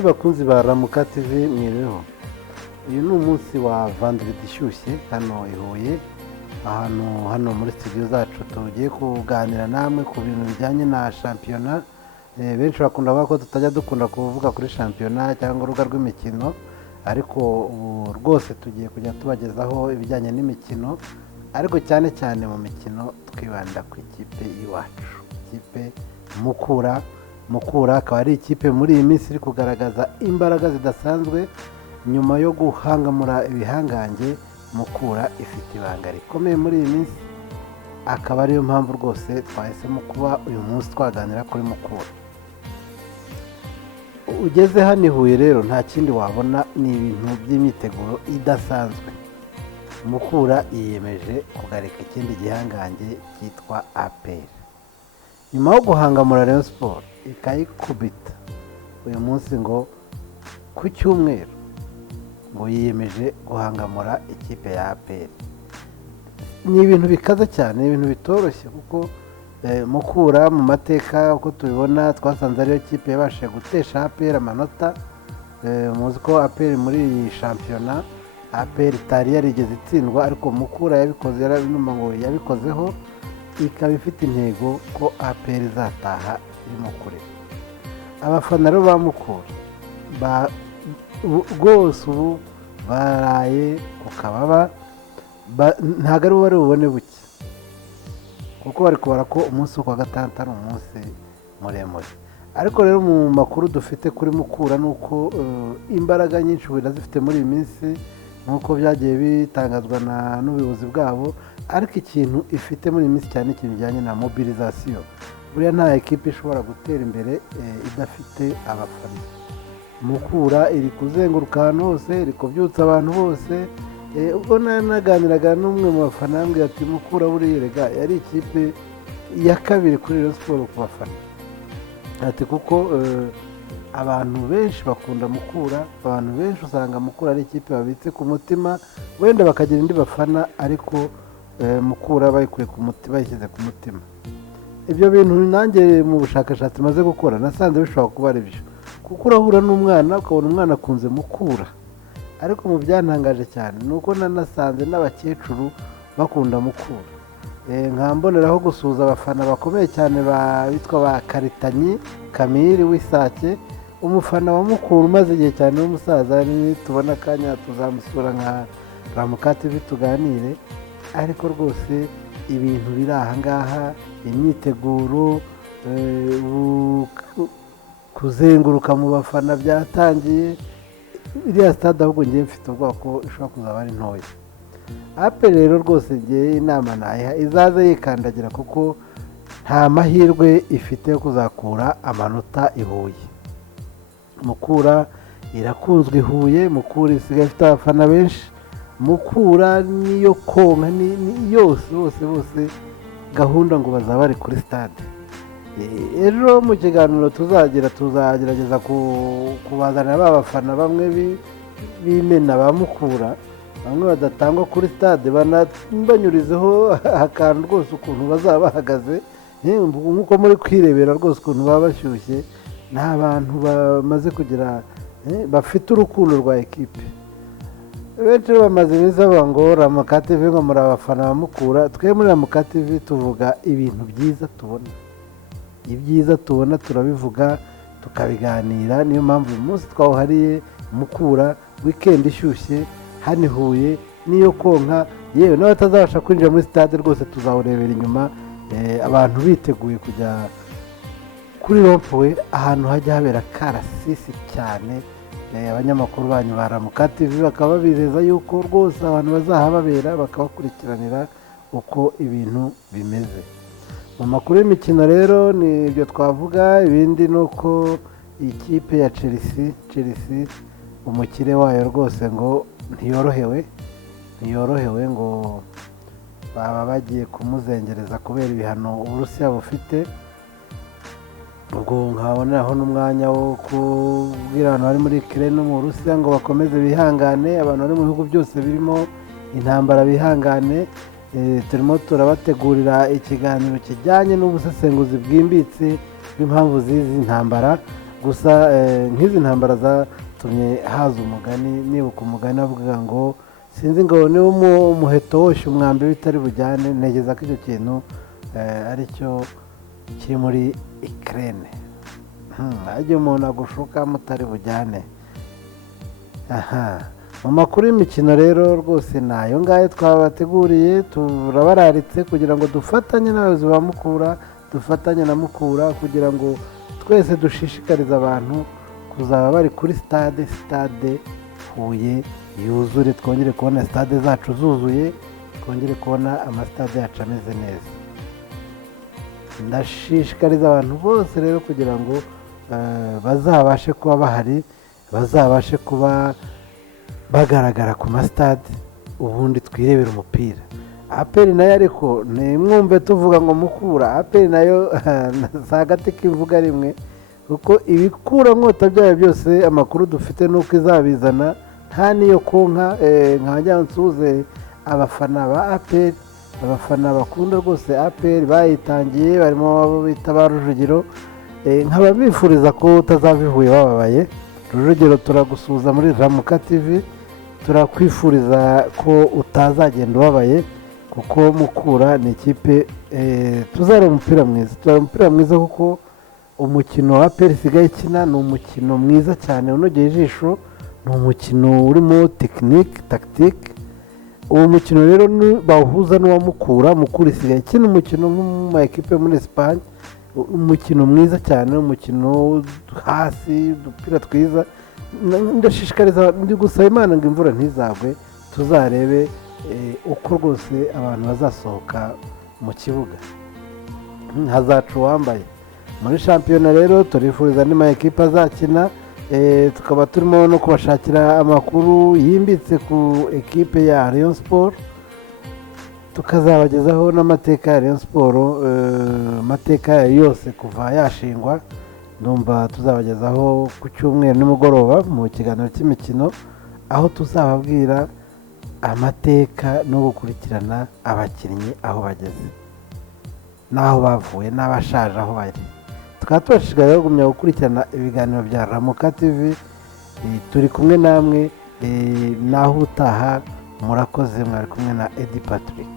inshuti bakunzi ba Ramuka TV mwiriweho. Uyu ni umunsi wa Vendredi ishyushye hano i Huye, hano muri studio zacu tugiye kuganira namwe ku bintu bijyanye na shampiyona. Benshi bakunda bavuga ko tutajya dukunda kuvuga kuri shampiyona cyangwa urubuga rw'imikino, ariko ubu rwose tugiye kujya tubagezaho ibijyanye n'imikino, ariko cyane cyane mu mikino twibanda ku ikipe y'iwacu, ikipe Mukura akaba ari ikipe muri iyi minsi iri kugaragaza imbaraga zidasanzwe nyuma yo guhangamura ibihangange. Mukura ifite ibanga rikomeye muri iyi minsi, akaba ariyo mpamvu rwose twahisemo kuba uyu munsi twaganira kuri Mukura. Ugeze hano i Huye rero nta kindi wabona, ni ibintu by'imyiteguro idasanzwe. Mukura yiyemeje kugarika ikindi gihangange cyitwa APR, nyuma yo guhangamura Rayon Sport ikayikubita uyu munsi, ngo ku cyumweru ngo yiyemeje guhangamura ikipe ya APR. Ni ibintu bikaze cyane, ibintu bitoroshye, kuko Mukura mu mateka uko tubibona twasanze ariyo kipe yabashije gutesha APR amanota. Muzi ko APR muri iyi shampiyona APR itari yarigeze itsindwa, ariko Mukura yabikoze, ngo yabikozeho, ikaba ifite intego ko APR izataha irimo kure. Abafana rero ba Mukura rwose ubu baraye ku kababa, ntabwo ari bubone buke, kuko bari kubara ko umunsi wo kuwa gatandatu ari umunsi muremure. Ariko rero mu makuru dufite kuri Mukura ni uko imbaraga nyinshi zifite muri iyi minsi, nk'uko byagiye bitangazwa n'ubuyobozi bwabo. Ariko ikintu ifite muri iyi minsi cyane ikintu kijyanye na mobilizasiyo. Buriya nta ekipe ishobora gutera imbere idafite abafana. Mukura iri kuzenguruka ahantu hose, iri kubyutsa abantu bose. Ubwo naganiraga n'umwe mu bafana yambwiye ati Mukura buriya rega yari ikipe ya kabiri kuri Rayon Sport ku bafana, ati kuko abantu benshi bakunda Mukura, abantu benshi usanga Mukura ari ikipe babitse ku mutima, wenda bakagira indi bafana, ariko Mukura bayikuye ku mutima, bayishyize ku mutima. Ibyo bintu nanjye mu bushakashatsi maze gukora nasanze bishobora kuba ari byo, kuko urahura n'umwana ukabona umwana akunze Mukura, ariko mu byantangaje cyane ni uko nanasanze n'abakecuru bakunda Mukura. Nkamboneraho gusuhuza abafana bakomeye cyane bitwa ba Karitanyi Kamiri w'Isake, umufana wa Mukura umaze igihe cyane w'umusaza. Tubona akanya tuzamusura nka Ramuka TV tuganire. Ariko rwose ibintu biri aha ngaha, imyiteguro, kuzenguruka mu bafana byatangiye. Iriya stade ahubwo ngiye mfite ubwoba ko ishobora kuzaba ari ntoya. APR rero rwose ngiye inama nayiha izaze yikandagira, kuko nta mahirwe ifite yo kuzakura amanota i Huye. Mukura irakunzwe i Huye, Mukura isigaye ifite abafana benshi. Mukura niyo konka bose gahunda ngo bazaba bari kuri stade. Ejo mu kiganiro tuzagerageza kubazanira ba bafana bamwe b'imena ba Mukura, bamwe badatangwa kuri stade, banyurizeho akantu rwose ukuntu bazaba bahagaze, nk'uko muri kwirebera rwose ukuntu baba bashyushye. Ni abantu bamaze kugira, bafite urukundo rwa ekipe. Benshi bamaze iminsi bavuga ngo Ramuka TV ngo muri abafana ba Mukura. Twe muri Ramuka TV tuvuga ibintu byiza tubona, ibyiza tubona turabivuga tukabiganira. Niyo mpamvu uyu munsi twawuhariye Mukura, weekend ishyushye hano i Huye, niyo konka. Yewe n'abatazabasha kwinjira muri stade rwose tuzawurebera inyuma, abantu biteguye kujya kuri rompuwe, ahantu hajya habera karasisi cyane. Abanyamakuru banyu ba Ramuka TV bakaba babizeza yuko rwose abantu bazahababera bakabakurikiranira uko ibintu bimeze. Mu makuru y'imikino rero ni ibyo twavuga. Ibindi ni uko ikipe ya Chelsea umukire wayo rwose ngo ntiyorohewe, ngo baba bagiye kumuzengereza kubera ibihano Uburusiya bufite. Ubwo nkaboneraho n'umwanya wo kubwira abantu bari muri Ukraine no mu Burusiya ngo bakomeze bihangane. Abantu bari mu bihugu byose birimo intambara bihangane. Turimo turabategurira ikiganiro kijyanye n'ubusesenguzi bwimbitse bw'impamvu z'izi ntambara, gusa nk'izi ntambara zatumye haza umugani, nibuka umugani avuga ngo sinzi ngo niba umuheto woshye umwambi bitari bujyane, ntegeza ko icyo kintu aricyo kiri muri Ukraine. Ajya umuntu agushuka mutari bujyane. Mu makuru y'imikino rero rwose nayo ngayo twabateguriye, turabararitse kugira ngo dufatanye n'abayobozi ba Mukura, dufatanye na Mukura kugira ngo twese dushishikarize abantu kuzaba bari kuri stade Huye yuzure, twongere kubona stade zacu zuzuye, twongere kubona amasitade yacu ameze neza. Ndashishikariza abantu bose rero kugira ngo bazabashe kuba bahari, bazabashe kuba bagaragara ku masitade, ubundi twirebera umupira. APR nayo ariko nimwumve tuvuga ngo Mukura, APR nayo si agati k'ivuga rimwe, kuko ibikura nkota byayo byose amakuru dufite nuko izabizana, nta niyo konka. nkajya nsuze abafana ba APR, abafana bakunda rwose APR bayitangiye, barimo abo bita ba Rujugiro, nkaba bifuriza ko utazabihuye wababaye. Rujugiro turagusuhuza muri Ramuka TV, turakwifuriza ko utazagenda ubabaye, kuko Mukura ni ikipe tuzareba umupira mwiza, tuzareba umupira mwiza, kuko umukino wa APR isigaye ikina ni umukino mwiza cyane unogeye ijisho, ni umukino urimo tekinike tagitike. uwo mukino rero bawuhuza n'uwa Mukura. Mukura isigaye ikina umukino nk'uma ekipe muri Espagne, umukino mwiza cyane, umukino hasi, udupira twiza. Ndashishikariza, ndi gusaba Imana ngo imvura ntizagwe, tuzarebe uko rwose abantu bazasohoka mu kibuga, hazaca uwambaye. Muri shampiyona rero turifuriza andi ma ekipe azakina, tukaba turimo no kubashakira amakuru yimbitse ku ekipe ya Rayon Sport, tukazabagezaho n'amateka ya Rayon Sport, amateka yose kuva yashingwa. Ndumva tuzabagezaho ku cyumweru nimugoroba mu kiganiro cy'imikino, aho tuzababwira amateka no gukurikirana abakinnyi aho bageze n'aho bavuye n'abashaje aho bari. Tukaba tubashishikariza kugumya gukurikirana ibiganiro bya Ramuka TV. Turi kumwe namwe, naho utaha. Murakoze, mwari kumwe na Eddie Patrick.